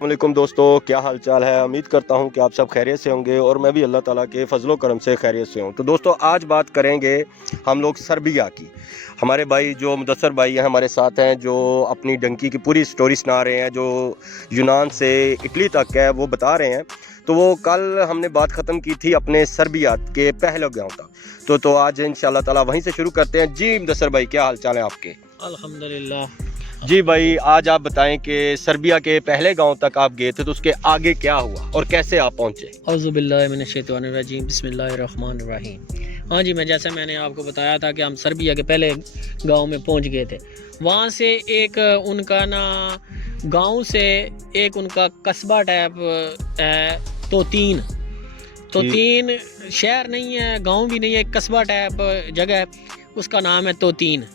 वालेकुम दोस्तों, क्या हाल चाल है। उम्मीद करता हूं कि आप सब खैरियत से होंगे और मैं भी अल्लाह ताला के फजलो करम से खैरियत से हूं। तो दोस्तों आज बात करेंगे हम लोग सर्बिया की। हमारे भाई जो मुदस्सर भाई हैं हमारे साथ हैं, जो अपनी डंकी की पूरी स्टोरी सुना रहे हैं, जो यूनान से इटली तक है वो बता रहे हैं। तो वो कल हमने बात ख़त्म की थी अपने सर्बिया के पहले गाँव तक। तो आज इंशाल्लाह ताला वहीं से शुरू करते हैं। जी मुदस्सर भाई, क्या हाल चाल है आपके? अल्हम्दुलिल्लाह। जी भाई, आज आप बताएं कि सर्बिया के पहले गांव तक आप गए थे तो उसके आगे क्या हुआ और कैसे आप पहुंचे? औज़ुबिल्लाहि मिनश्शैतानिर्रजीम, बिस्मिल्लाहिर्रहमानिर्रहीम। हाँ जी, मैंने आपको बताया था कि हम सर्बिया के पहले गांव में पहुंच गए थे। वहाँ से एक उनका ना गांव से एक उनका कस्बा टाइप है, तो तीन शहर नहीं है, गांव भी नहीं है, एक कस्बा टाइप जगह है, उसका नाम है तोतीन।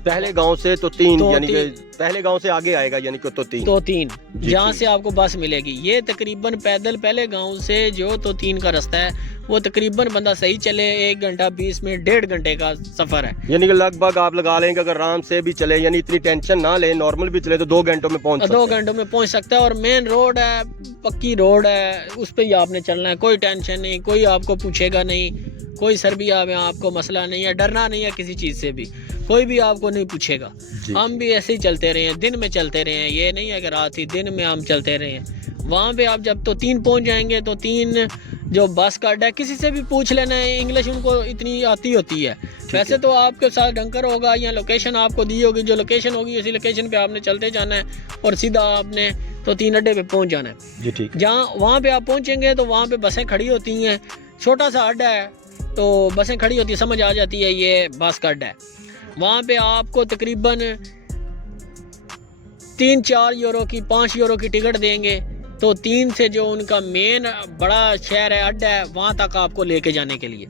पहले गांव से तो तीन, यानी कि पहले गांव से आगे आएगा, यानी कि तो तीन जहाँ से आपको बस मिलेगी। ये तकरीबन पैदल पहले गांव से जो तो तीन का रास्ता है वो तकरीबन बंदा सही चले 1 घंटा 20 मिनट 1.5 घंटे का सफर है। यानी कि लगभग आप लगा लेंगे अगर आराम से भी चले, यानी इतनी टेंशन ना ले, नॉर्मल भी चले तो 2 घंटों में पहुंच सकते हैं। 2 घंटों में पहुंच सकता है। और मेन रोड है, पक्की रोड है, उस पर ही आपने चलना है, कोई टेंशन नहीं, कोई आपको पूछेगा नहीं, कोई सर्बिया में आपको मसला नहीं है, डरना नहीं है किसी चीज़ से भी, कोई भी आपको नहीं पूछेगा। हम भी ऐसे ही चलते रहे हैं, दिन में चलते रहे हैं, ये नहीं है कि रात ही, दिन में हम चलते रहे हैं। वहाँ पे आप जब तो तीन पहुँच जाएंगे तो तीन जो बस का अड्डा है, किसी से भी पूछ लेना है, इंग्लिश उनको इतनी आती होती है। वैसे तो आपके साथ डंकर होगा या लोकेशन आपको दी होगी, जो लोकेशन होगी उसी लोकेशन पे आपने चलते जाना है और सीधा आपने तो तीन अड्डे पे पहुँच जाना है। जी ठीक। जहाँ वहाँ पे आप पहुँचेंगे तो वहाँ पे बसें खड़ी होती हैं, छोटा सा अड्डा है तो बसें खड़ी होती है, समझ आ जाती है ये बस का अड्डा है। वहाँ पे आपको तकरीबन 3-4 यूरो की 5 यूरो की टिकट देंगे तो तीन से जो उनका मेन बड़ा शहर है, अड्डा है, वहाँ तक आपको लेके जाने के लिए।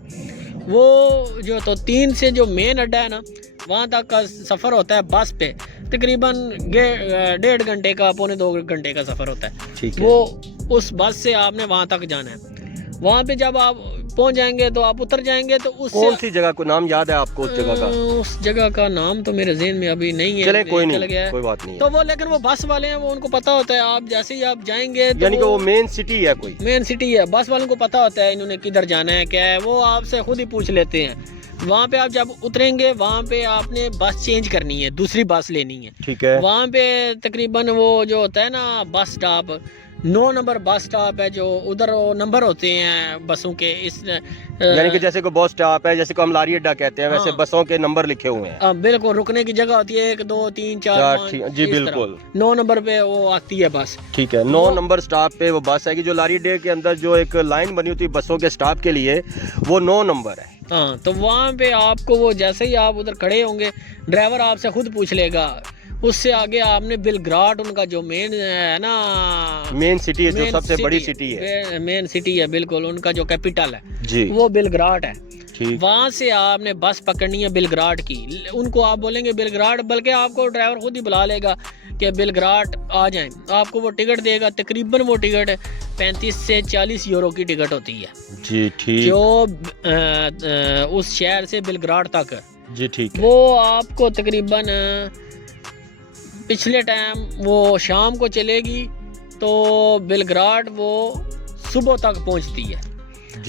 वो जो तो तीन से जो मेन अड्डा है ना, वहाँ तक का सफ़र होता है बस पे तकरीबन 1.5 घंटे का, 2.25 घंटे का सफ़र होता है। ठीक है। वो उस बस से आपने वहाँ तक जाना है। वहाँ पे जब आप पहुँच जाएंगे तो आप उतर जाएंगे तो उस कौन सी जगह को नाम याद है आपको उस जगह का? उस जगह का नाम तो मेरे ज़हन में अभी नहीं है। चले कोई चल नहीं, गया है। कोई बात नहीं है। तो वो लेकिन वो बस वाले हैं, वो उनको पता होता है आप जैसे ही आप जाएंगे तो यानी कि वो मेन सिटी है, कोई मेन सिटी है, बस वालों को पता होता है इन्होंने किधर जाना है, क्या है, वो आपसे खुद ही पूछ लेते हैं। वहाँ पे आप जब उतरेंगे वहाँ पे आपने बस चेंज करनी है, दूसरी बस लेनी है। ठीक है। वहाँ पे तकरीबन वो जो होता है ना bus stop, 9 number bus stop है, जो उधर वो नंबर होते हैं बसों के, इस यानी कि जैसे कोई बस स्टॉप है, जैसे को हम लारी अड्डा कहते हैं, वैसे हाँ। बसों के नंबर लिखे हुए हैं। बिल्कुल रुकने की जगह होती है, 1 2 3 4 5। जी बिल्कुल। 9 नंबर पे वो आती है बस। ठीक है, 9 नंबर स्टॉप पे वो बस है कि जो लारी अड्डे के अंदर जो एक लाइन बनी होती है बसों के स्टॉप के लिए, वो 9 नंबर है। हाँ, तो वहाँ पे आपको वो जैसे ही आप उधर खड़े होंगे ड्राइवर आपसे खुद पूछ लेगा। उससे आगे आपने बिलग्राड, उनका जो मेन है ना, मेन सिटी है, जो सबसे बड़ी सिटी है, मेन सिटी है बिल्कुल, उनका जो कैपिटल है जी, वो बिलग्राड है। ठीक। वहाँ से आपने बस पकड़नी है बिलग्राड की। उनको आप बोलेंगे बिलग्राड, बल्कि आपको ड्राइवर खुद ही बुला लेगा कि बिलग्राड आ जाएं। आपको वो टिकट देगा, तकरीबन वो टिकट 35 से 40 यूरो की टिकट होती है जी ठीक। जो उस शहर से बिलग्राड तक। जी ठीक है। वो आपको तकरीबन पिछले टाइम वो शाम को चलेगी तो बिलग्राड वो सुबह तक पहुंचती है।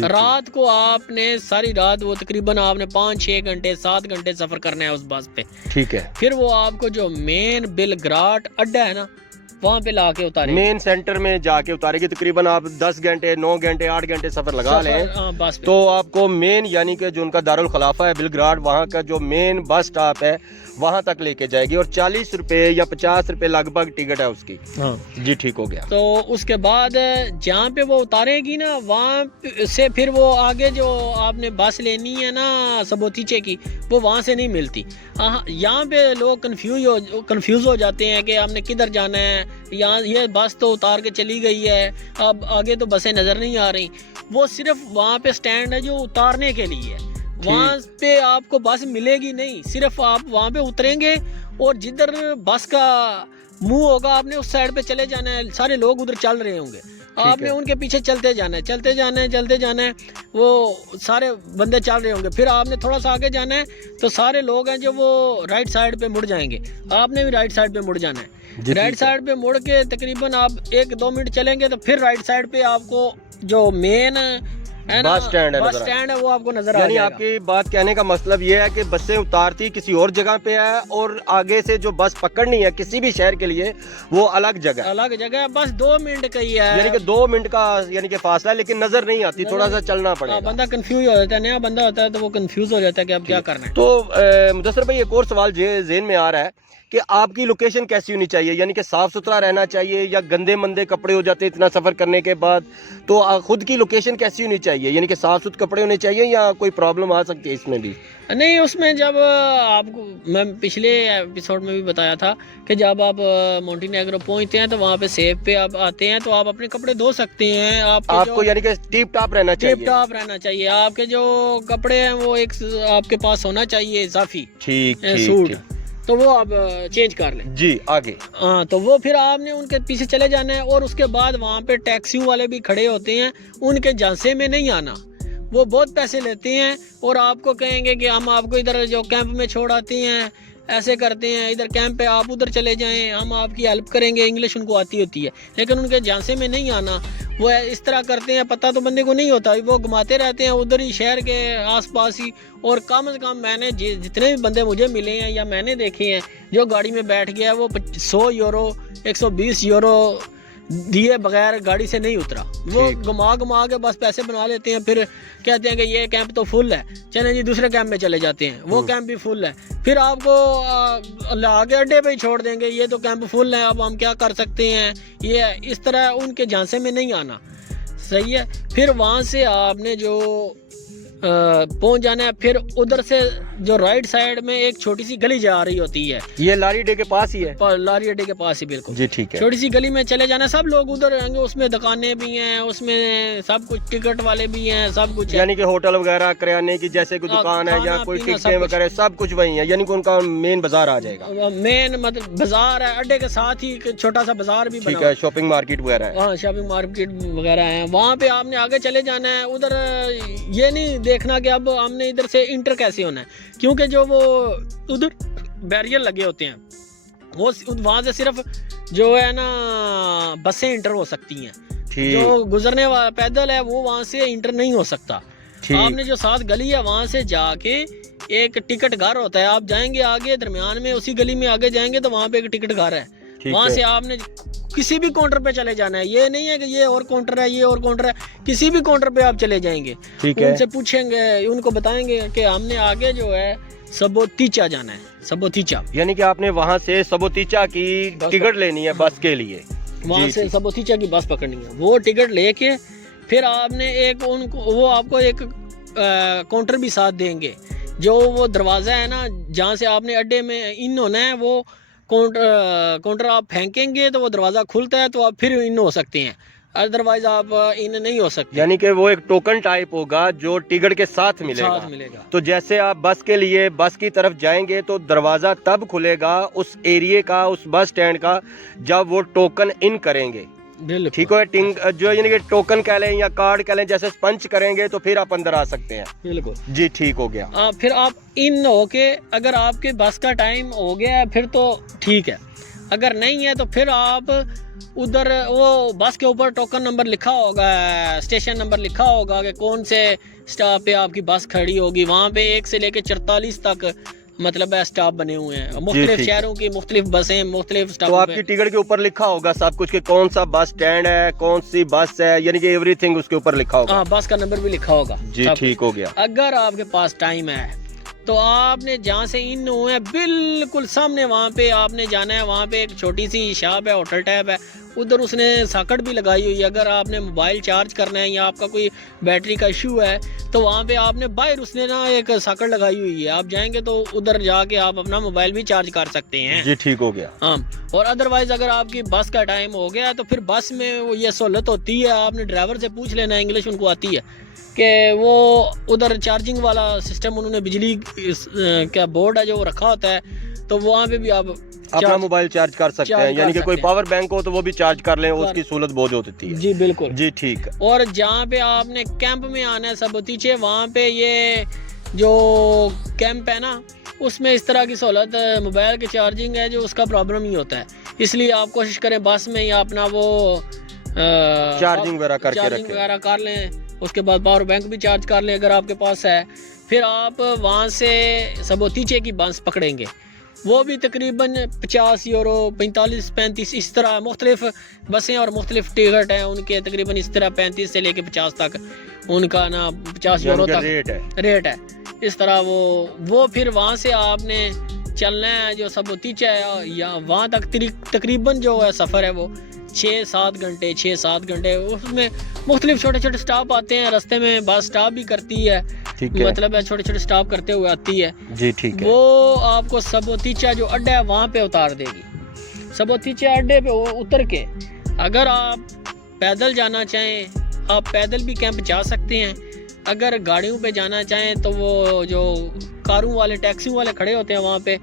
रात को आपने सारी रात वो तकरीबन आपने 5-6 घंटे 7 घंटे सफ़र करना है उस बस पे। ठीक है। फिर वो आपको जो मेन बिलग्राड अड्डा है ना, वहाँ पे ला के उतारेगी, मेन सेंटर में जाके उतारेगी। तकरीबन आप 10 घंटे 9 घंटे 8 घंटे सफर लगा लें बस पे। तो आपको मेन, यानी कि जो उनका दारुल खलाफा है बिलग्राड, वहाँ का जो मेन बस स्टॉप है वहाँ तक लेके जाएगी। और 40 रुपये या 50 रुपये लगभग टिकट है उसकी। हाँ जी ठीक हो गया। तो उसके बाद जहाँ पे वो उतारेगी ना, वहाँ से फिर वो आगे जो आपने बस लेनी है ना सबोतीचे की, वो वहाँ से नहीं मिलती। हाँ, यहाँ पे लोग कंफ्यूज हो जाते हैं कि आपने किधर जाना है, यहाँ ये बस तो उतार के चली गई है, अब आगे तो बसें नज़र नहीं आ रही। वो सिर्फ वहाँ पे स्टैंड है जो उतारने के लिए है, वहाँ पे आपको बस मिलेगी नहीं। सिर्फ आप वहाँ पे उतरेंगे और जिधर बस का मुंह होगा आपने उस साइड पे चले जाना है। सारे लोग उधर चल रहे होंगे, आपने उनके पीछे चलते जाना है, चलते जाना है। वो सारे बंदे चल रहे होंगे, फिर आपने थोड़ा सा आगे जाना है तो सारे लोग हैं जो वो राइट साइड पे मुड़ जाएंगे, आपने भी राइट साइड पे मुड़ जाना है। जी, राइट ठीक है। साइड पे मुड़ के तकरीबन आप 1-2 मिनट चलेंगे तो फिर राइट साइड पे आपको जो मेन है ना बस स्टैंड है बस नजर आ- स्टैंड है वो आपको नजर आ यानी जाएगा। आपकी बात कहने का मतलब ये है कि बसें उतारती किसी और जगह पे है और आगे से जो बस पकड़नी है किसी भी शहर के लिए वो अलग जगह है। अलग जगह है, बस 2 मिनट का ही है। यानी कि 2 मिनट का यानी कि फासला है, लेकिन नजर नहीं आती, थोड़ा सा चलना हाँ, पड़ेगा। बंदा कंफ्यूज हो जाता है, नया बंदा होता है तो वो कंफ्यूज हो जाता है कि अब क्या करना है। तो मुदस्सर भाई एक और सवाल ज़हन में आ रहा है कि आपकी लोकेशन कैसी होनी चाहिए, यानी कि साफ़ सुथरा रहना चाहिए या गंदे मंदे कपड़े हो जाते इतना सफ़र करने के बाद, तो खुद की लोकेशन कैसी होनी चाहिए, यानी कि साफ़ सुथरे कपड़े होने चाहिए या कोई प्रॉब्लम आ सकती है इसमें भी? नहीं, उसमें जब आपको मैं पिछले एपिसोड में भी बताया था कि जब आप मोंटेनेग्रो पहुंचते हैं तो वहाँ पे सेफ पे आप आते हैं तो आप अपने कपड़े धो सकते हैं। आपको यानी कि टिप टॉप रहना चाहिए। टिप टॉप रहना चाहिए, आपके जो कपड़े हैं वो एक आपके पास होना चाहिए इजाफी ठीक सूट, ठीक। तो वो आप चेंज कर लें। जी आगे। हाँ, तो वो फिर आपने उनके पीछे चले जाना है और उसके बाद वहाँ पे टैक्सी वाले भी खड़े होते हैं, उनके झांसे में नहीं आना, वो बहुत पैसे लेते हैं और आपको कहेंगे कि हम आपको इधर जो कैंप में छोड़ आते हैं, ऐसे करते हैं, इधर कैंप पे आप उधर चले जाएं, हम आपकी हेल्प करेंगे, इंग्लिश उनको आती होती है, लेकिन उनके झांसे में नहीं आना। वो इस तरह करते हैं, पता तो बंदे को नहीं होता, वो घुमाते रहते हैं उधर ही शहर के आसपास ही। और कम से कम मैंने जितने भी बंदे मुझे मिले हैं या मैंने देखे हैं, जो गाड़ी में बैठ गया वो 100 यूरो 120 यूरो दिए बगैर गाड़ी से नहीं उतरा। वो घुमा घुमा के बस पैसे बना लेते हैं, फिर कहते हैं कि ये कैंप तो फुल है, चलें जी दूसरे कैंप में चले जाते हैं, वो कैंप भी फुल है, फिर आपको आगे अड्डे पे ही छोड़ देंगे, ये तो कैंप फुल है, अब हम क्या कर सकते हैं। ये इस तरह उनके झांसे में नहीं आना, सही है। फिर वहाँ से आपने जो पहुंच जाना है, फिर उधर से जो राइट साइड में एक छोटी सी गली जा रही होती है, ये लारी डे के पास ही है? लारी अड्डे के पास ही बिल्कुल जी ठीक है। छोटी सी गली में चले जाना, सब लोग उधर रहेंगे, उसमें दुकानें भी हैं, उसमें सब कुछ टिकट वाले भी हैं, सब कुछ है। यानी कि होटल वगैरह किराने की जैसे कोई दुकान है या कोई टिकटें वगैरह सब कुछ वही है, यानी कि उनका मेन बाजार आ जाएगा। मेन मतलब बाजार है, अड्डे के साथ ही एक छोटा सा बाजार भी ठीक बना है, शॉपिंग मार्केट वगैरह है। हाँ, शॉपिंग मार्केट वगैरह है, वहाँ पे आपने आगे चले जाना है। उधर ये नहीं देखना कि अब हमने इधर से इंटर कैसे होना है, क्योंकि जो वो उधर बैरियर लगे होते हैं, वो वहाँ से सिर्फ जो है ना बसें इंटर हो सकती हैं, जो गुजरने वाला पैदल है वो वहाँ से इंटर नहीं हो सकता। आपने जो साथ गली है वहाँ से जाके एक टिकट घर होता है, आप जाएंगे आगे दरमियान में, उसी गली में आगे जाएंगे तो वहाँ पे एक टिकट घर है, वहाँ से आपने किसी भी काउंटर पे चले जाना है। ये नहीं है कि ये और काउंटर है, ये और काउंटर है, किसी भी काउंटर पे आप चले जाएंगे, उनसे पूछेंगे, उनको बताएंगे कि हमने आगे जो है सबोतीचा जाना है, सबोतीचा, यानी कि आपने वहाँ से सबोतीचा की टिकट लेनी है बस के लिए, वहाँ से सबोतीचा की बस पकड़नी है। वो टिकट लेके फिर आपने एक उनको वो आपको एक काउंटर भी साथ देंगे, जो वो दरवाज़ा है ना जहाँ से आपने अड्डे में इन होना है, वो काउंटर आप फेंकेंगे तो वो दरवाज़ा खुलता है, तो आप फिर इन हो सकते हैं, अदरवाइज आप इन नहीं हो सकते। यानी कि वो एक टोकन टाइप होगा जो टिकट के साथ मिलेगा। तो जैसे आप बस के लिए बस की तरफ जाएंगे तो दरवाज़ा तब खुलेगा उस एरिए का, उस बस स्टैंड का, जब वो टोकन इन करेंगे। ठीक है, जो यानी कि टोकन कह लें या कार्ड कह लें, जैसे पंच करेंगे तो फिर आप अंदर आ सकते हैं। बिल्कुल जी ठीक हो गया। फिर आप इन होके, अगर आपके बस का टाइम हो गया है फिर तो ठीक है, अगर नहीं है तो फिर आप उधर वो बस के ऊपर टोकन नंबर लिखा होगा, स्टेशन नंबर लिखा होगा कि कौन से स्टॉप पे आपकी बस खड़ी होगी। वहाँ पे 1 से लेके 44 तक मतलब स्टॉप बने हुए हैं, मुख्तलिफ शहरों की मुख्तलिफ बसें मुख्तलिफ स्टॉप। तो आपकी टिकट के ऊपर लिखा होगा सब कुछ कि कौन सा बस स्टैंड है, कौन सी बस है, यानी कि एवरीथिंग उसके ऊपर लिखा होगा। हाँ, बस का नंबर भी लिखा होगा। जी ठीक हो गया। अगर आपके पास टाइम है तो आपने जहाँ से इन हुए हैं बिल्कुल सामने वहाँ पे आपने जाना है, वहाँ पे एक छोटी सी शॉप है, होटल टैब है, उधर उसने साकट भी लगाई हुई है। अगर आपने मोबाइल चार्ज करना है या आपका कोई बैटरी का इशू है तो वहाँ पे आपने बाहर उसने ना एक साकट लगाई हुई है, आप जाएंगे तो उधर जाके आप अपना मोबाइल भी चार्ज कर सकते हैं। जी ठीक हो गया। हाँ, और अदरवाइज अगर आपकी बस का टाइम हो गया तो फिर बस में वो ये सहूलत होती है, आपने ड्राइवर से पूछ लेना, इंग्लिश उनको आती है, कि वो उधर चार्जिंग वाला सिस्टम उन्होंने बिजली क्या बोर्ड है जो वो रखा होता है, तो वहाँ पे भी आप अपना मोबाइल चार्ज कर सकते हैं, यानी कि कोई पावर बैंक हो तो वो भी चार्ज कर लें, उसकी सहूलत बहुत होती है। जी बिल्कुल। जी ठीक। और जहाँ पे आपने कैंप में आना है सबोतीचे, वहाँ पे ये जो कैंप है ना उसमें इस तरह की सहूलत मोबाइल की चार्जिंग है जो उसका प्रॉब्लम ही होता है, اس لیے آپ کوشش کریں بس میں یا اپنا وہ چارجنگ وغیرہ کر کے چارجنگ رکھیں. وغیرہ کر لیں. اس کے بعد پاور بینک بھی چارج کر لیں اگر آپ کے پاس ہے. پھر آپ وہاں سے سبوتیچے کی بس پکڑیں گے. وہ بھی تقریباً 50 یورو 45 35 اس طرح مختلف بسیں اور مختلف ٹکٹ ہیں ان کے. تقریباً اس طرح 35 سے لے کے 50 تک ان کا نا 50 یورو تک ریٹ ہے. اس طرح وہ پھر وہاں سے آپ نے چلنا ہے جو سبوتیچہ ہے یا وہاں تک تقریباً جو ہے سفر ہے وہ 6-7 گھنٹے. اس میں مختلف چھوٹے چھوٹے سٹاپ آتے ہیں راستے میں. بس سٹاپ بھی کرتی ہے, مطلب ہے چھوٹے چھوٹے سٹاپ کرتے ہوئے آتی ہے. جی ٹھیک ہے. وہ آپ کو سبوتیچہ جو اڈا ہے وہاں پہ اتار دے گی. سبوتیچہ اڈے پہ اتر کے اگر آپ پیدل جانا چاہیں آپ پیدل بھی کیمپ جا سکتے ہیں. اگر گاڑیوں پہ جانا چاہیں تو وہ جو کاروں والے ٹیکسیوں والے کھڑے ہوتے ہیں وہاں پہ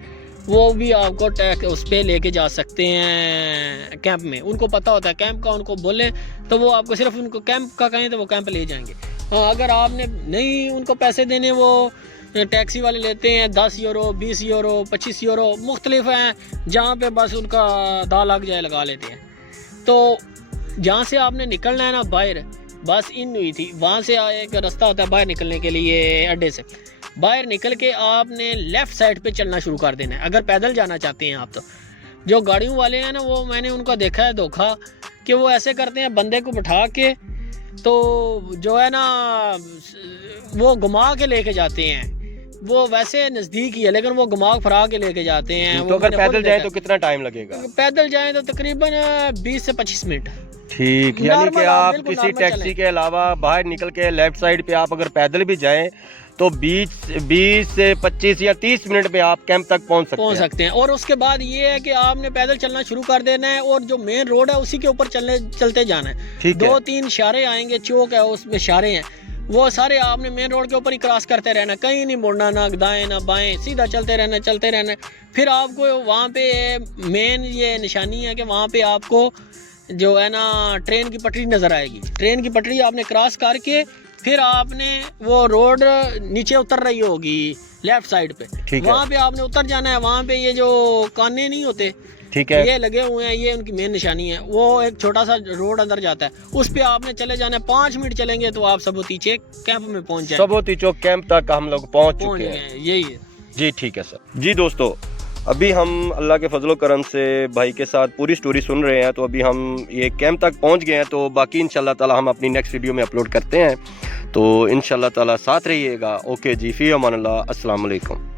وہ بھی آپ کو اس پہ لے کے جا سکتے ہیں کیمپ میں. ان کو پتہ ہوتا ہے کیمپ کا, ان کو بولیں تو وہ آپ کو صرف ان کو کیمپ کا کہیں تو وہ کیمپ لے جائیں گے. ہاں اگر آپ نے نہیں ان کو پیسے دینے وہ ٹیکسی والے لیتے ہیں 10 یورو 20 یورو 25 یورو مختلف ہیں جہاں پہ بس ان کا دا لگ جائے لگا لیتے ہیں. تو جہاں سے آپ نے نکلنا ہے نا باہر بس ان ہوئی تھی وہاں سے ایک راستہ ہوتا ہے باہر نکلنے کے لیے اڈے سے. باہر نکل کے آپ نے لیفٹ سائڈ پہ چلنا شروع کر دینا ہے اگر پیدل جانا چاہتے ہیں آپ. تو جو گاڑیوں والے ہیں نا وہ میں نے ان کو دیکھا ہے دھوکا کہ وہ ایسے کرتے ہیں بندے کو بٹھا کے تو جو ہے نا وہ گھما کے لے کے جاتے ہیں. وہ ویسے نزدیک ہی ہے لیکن وہ گھما پھرا کے لے کے جاتے ہیں. تو اگر پیدل جائیں تو کتنا ٹائم لگے گا؟ پیدل جائیں تو تقریباً 20 سے 25 منٹ. ٹھیک, یعنی کہ آپ کسی ٹیکسی کے علاوہ باہر نکل کے لیفٹ سائڈ پہ آپ اگر پیدل بھی جائیں تو 20 سے 25 یا 30 منٹ میں آپ کیمپ تک پہنچ سکتے ہیں. اور اس کے بعد یہ ہے کہ آپ نے پیدل چلنا شروع کر دینا ہے اور جو مین روڈ ہے اسی کے اوپر چلتے جانا ہے. 2-3 اشارے آئیں گے, چوک ہے اس میں اشارے ہیں, وہ سارے آپ نے مین روڈ کے اوپر ہی کراس کرتے رہنا, کہیں نہیں مڑنا, نہ دائیں نہ بائیں, سیدھا چلتے رہنا. پھر آپ کو وہاں پہ مین یہ نشانی ہے کہ وہاں پہ آپ کو جو ہے نا ٹرین کی پٹری نظر آئے گی. ٹرین کی پٹری آپ نے کراس کر کے پھر آپ نے وہ روڈ نیچے اتر رہی ہوگی لیفٹ سائڈ پہ, وہاں پہ آپ نے اتر جانا ہے. وہاں پہ یہ جو کانے نہیں ہوتے یہ لگے ہوئے ہیں, یہ ان کی مین نشانی ہے. وہ ایک چھوٹا سا روڈ اندر جاتا ہے, اس پہ آپ نے چلے جانا ہے. 5 منٹ چلیں گے تو آپ سبوتیچے کیمپ میں پہنچ جائیں. سبوتیچو کیمپ تک ہم لوگ پہنچ چکے ہیں. یہی ہے. جی ٹھیک ہے سر. جی دوستو, ابھی ہم اللہ کے فضل و کرم سے بھائی کے ساتھ پوری سٹوری سن رہے ہیں. تو ابھی ہم یہ کیمپ تک پہنچ گئے ہیں, تو باقی انشاءاللہ تعالی ہم اپنی نیکسٹ ویڈیو میں اپلوڈ کرتے ہیں. تو انشاءاللہ تعالی ساتھ رہیے گا. اوکے جی, فی امان اللہ, السلام علیکم.